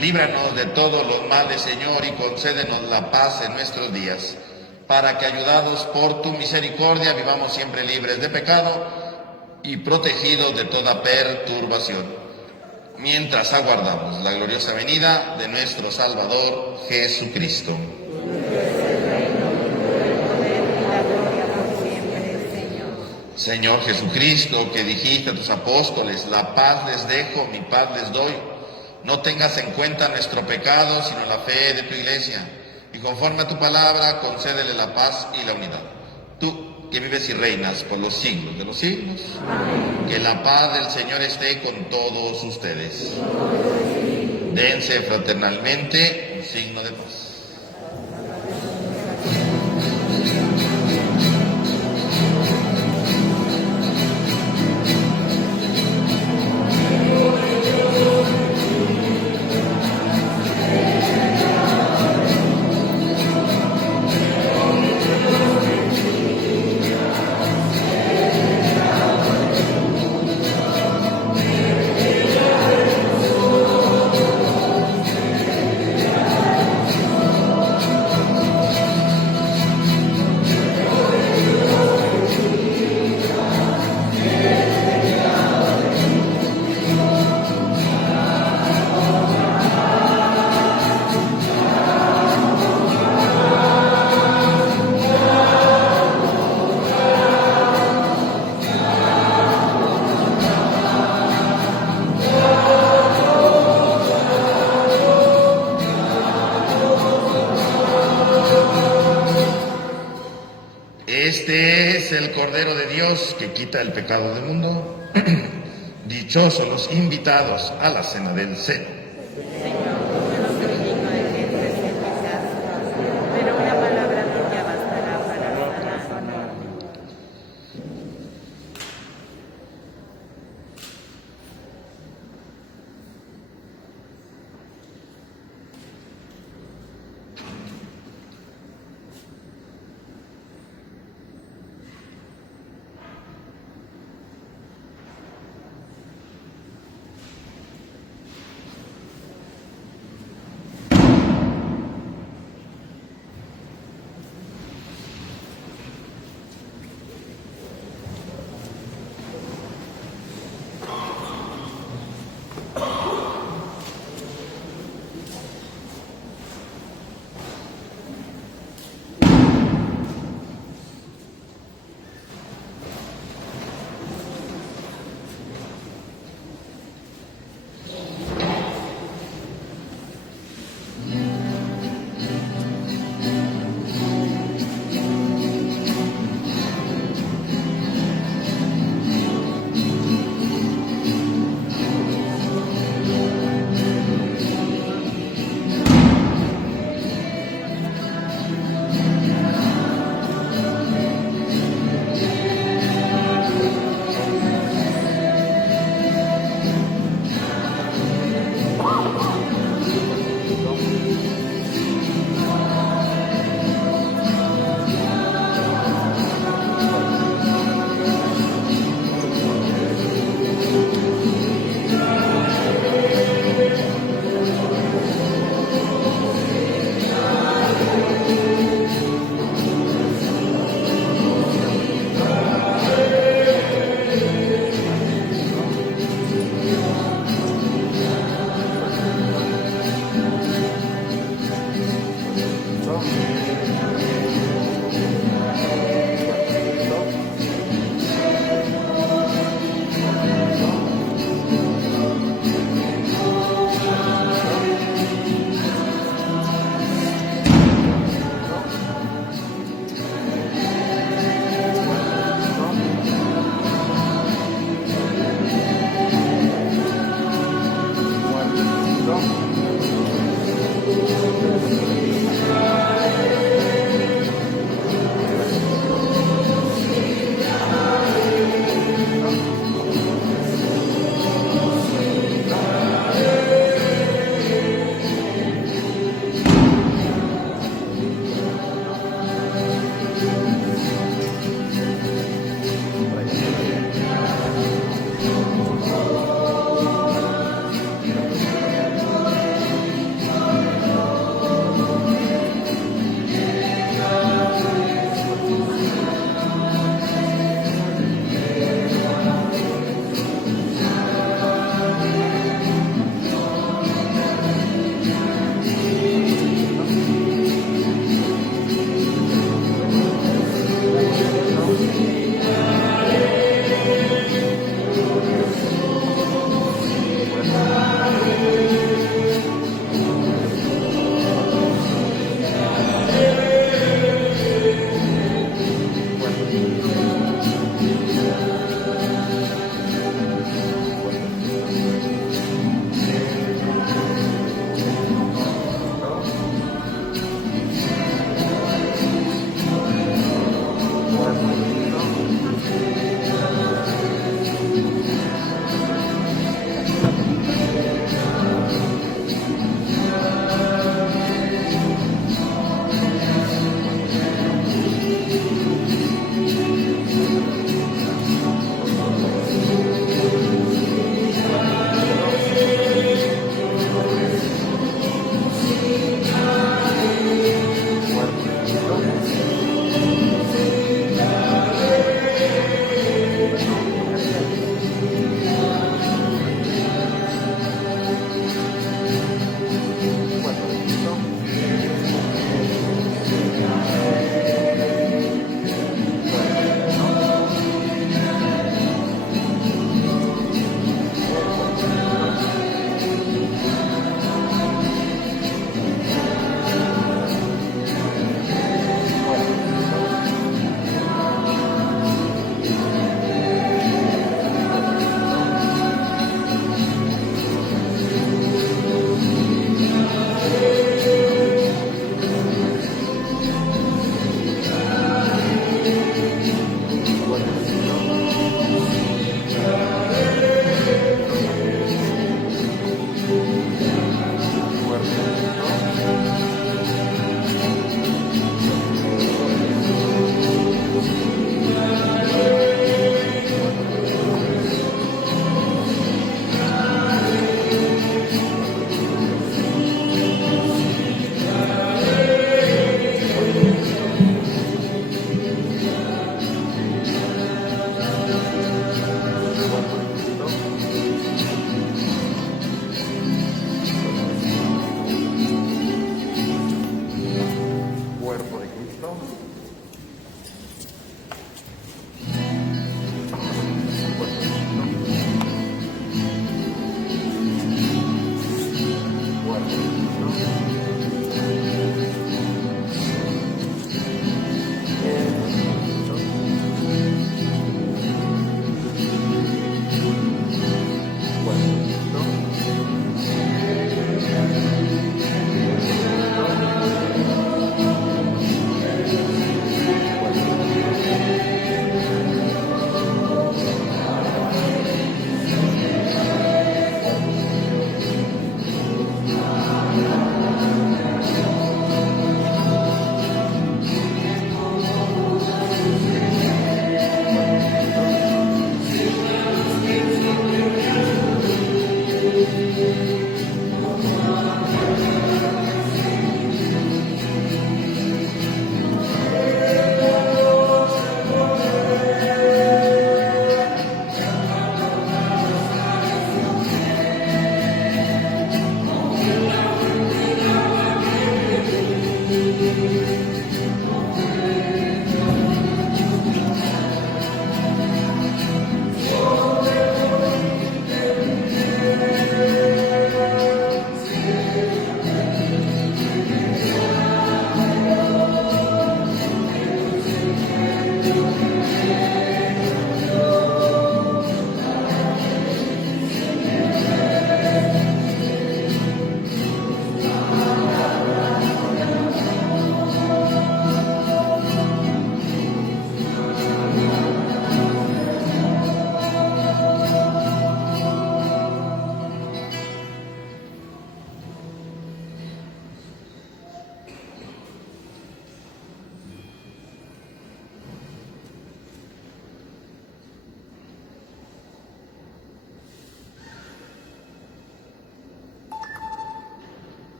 Líbranos de todos los males, Señor, y concédenos la paz en nuestros días, para que, ayudados por tu misericordia, vivamos siempre libres de pecado y protegidos de toda perturbación, mientras aguardamos la gloriosa venida de nuestro Salvador Jesucristo. Señor Jesucristo, que dijiste a tus apóstoles, la paz les dejo, mi paz les doy. No tengas en cuenta nuestro pecado, sino la fe de tu iglesia. Y conforme a tu palabra, concédele la paz y la unidad. Tú, que vives y reinas por los siglos de los siglos. Amén. Que la paz del Señor esté con todos ustedes. Dense fraternalmente un signo de paz. Este es el Cordero de Dios que quita el pecado del mundo. Dichosos los invitados a la cena del seno. Señor, yo no soy digno de que entres en mi casa, pero una palabra tuya bastará para sanarme.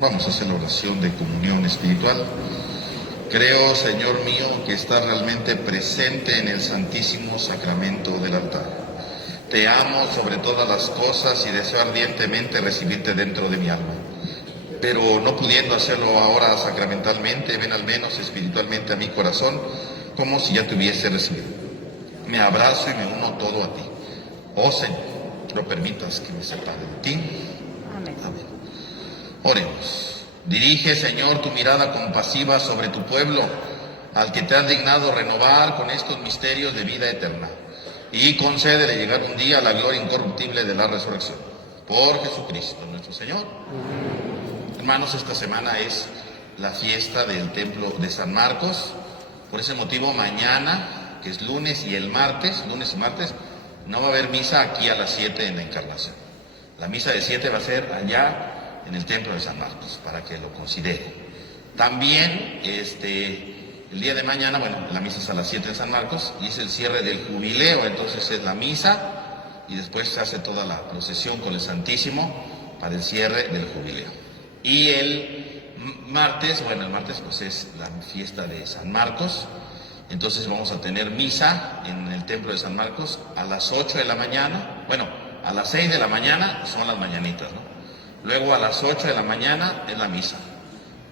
Vamos a hacer la oración de comunión espiritual. Creo, Señor mío, que estás realmente presente en el Santísimo Sacramento del altar. Te amo sobre todas las cosas y deseo ardientemente recibirte dentro de mi alma. Pero no pudiendo hacerlo ahora sacramentalmente, ven al menos espiritualmente a mi corazón, como si ya te hubiese recibido. Me abrazo y me uno todo a ti. Oh Señor, no permitas que me separe de ti. Amén. Amén. Oremos. Dirige, Señor, tu mirada compasiva sobre tu pueblo, al que te has dignado renovar con estos misterios de vida eterna, y concédele llegar un día a la gloria incorruptible de la resurrección. Por Jesucristo nuestro Señor. Hermanos, esta semana es la fiesta del templo de San Marcos. Por ese motivo, mañana, que es lunes y martes, no va a haber misa aquí a las 7 en la Encarnación. La misa de 7 va a ser allá en el templo de San Marcos, para que lo considere. También, el día de mañana, la misa es a las 7 en San Marcos, y es el cierre del jubileo, entonces es la misa, y después se hace toda la procesión con el Santísimo para el cierre del jubileo. Y el martes pues es la fiesta de San Marcos, entonces vamos a tener misa en el templo de San Marcos a las 8 de la mañana, a las 6 de la mañana son las mañanitas, ¿no? Luego a las 8 de la mañana es la misa,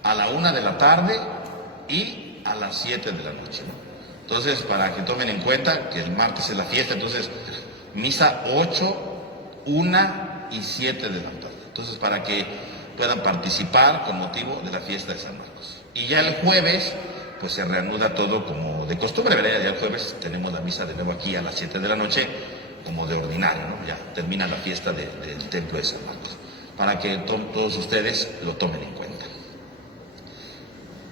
a la 1 de la tarde y a las 7 de la noche, ¿no? Entonces, para que tomen en cuenta que el martes es la fiesta, entonces misa 8, 1 y 7 de la tarde. Entonces, para que puedan participar con motivo de la fiesta de San Marcos. Y ya el jueves, pues se reanuda todo como de costumbre, ¿verdad? Ya el jueves tenemos la misa de nuevo aquí a las 7 de la noche, como de ordinario, ¿no? Ya termina la fiesta del templo de San Marcos, para que todos ustedes lo tomen en cuenta.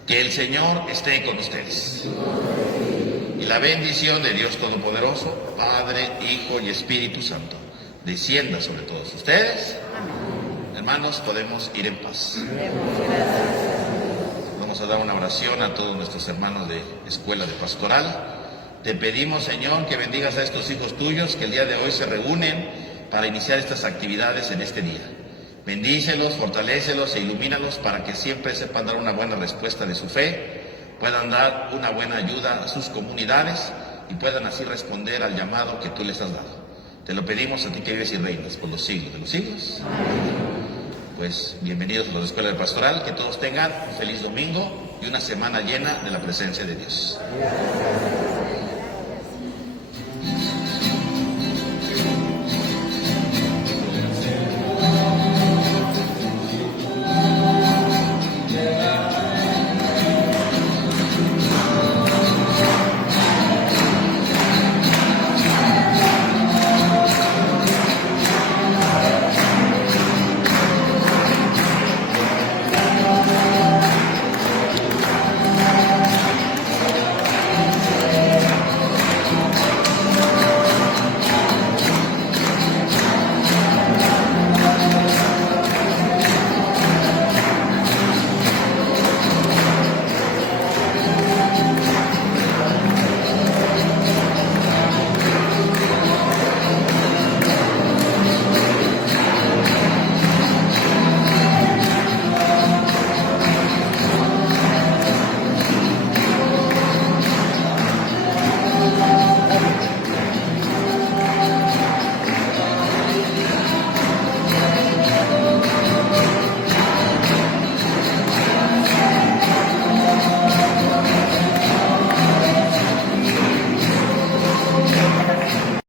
Que el Señor esté con ustedes. Y la bendición de Dios Todopoderoso, Padre, Hijo y Espíritu Santo, descienda sobre todos ustedes. Amén. Hermanos, podemos ir en paz. Demos gracias. Vamos a dar una oración a todos nuestros hermanos de Escuela de Pastoral. Te pedimos, Señor, que bendigas a estos hijos tuyos que el día de hoy se reúnen para iniciar estas actividades en este día. Bendícelos, fortalécelos e ilumínalos para que siempre sepan dar una buena respuesta de su fe, puedan dar una buena ayuda a sus comunidades y puedan así responder al llamado que tú les has dado. Te lo pedimos a ti que vives y reinas por los siglos de los siglos. Pues bienvenidos a la Escuela de Pastoral, que todos tengan un feliz domingo y una semana llena de la presencia de Dios.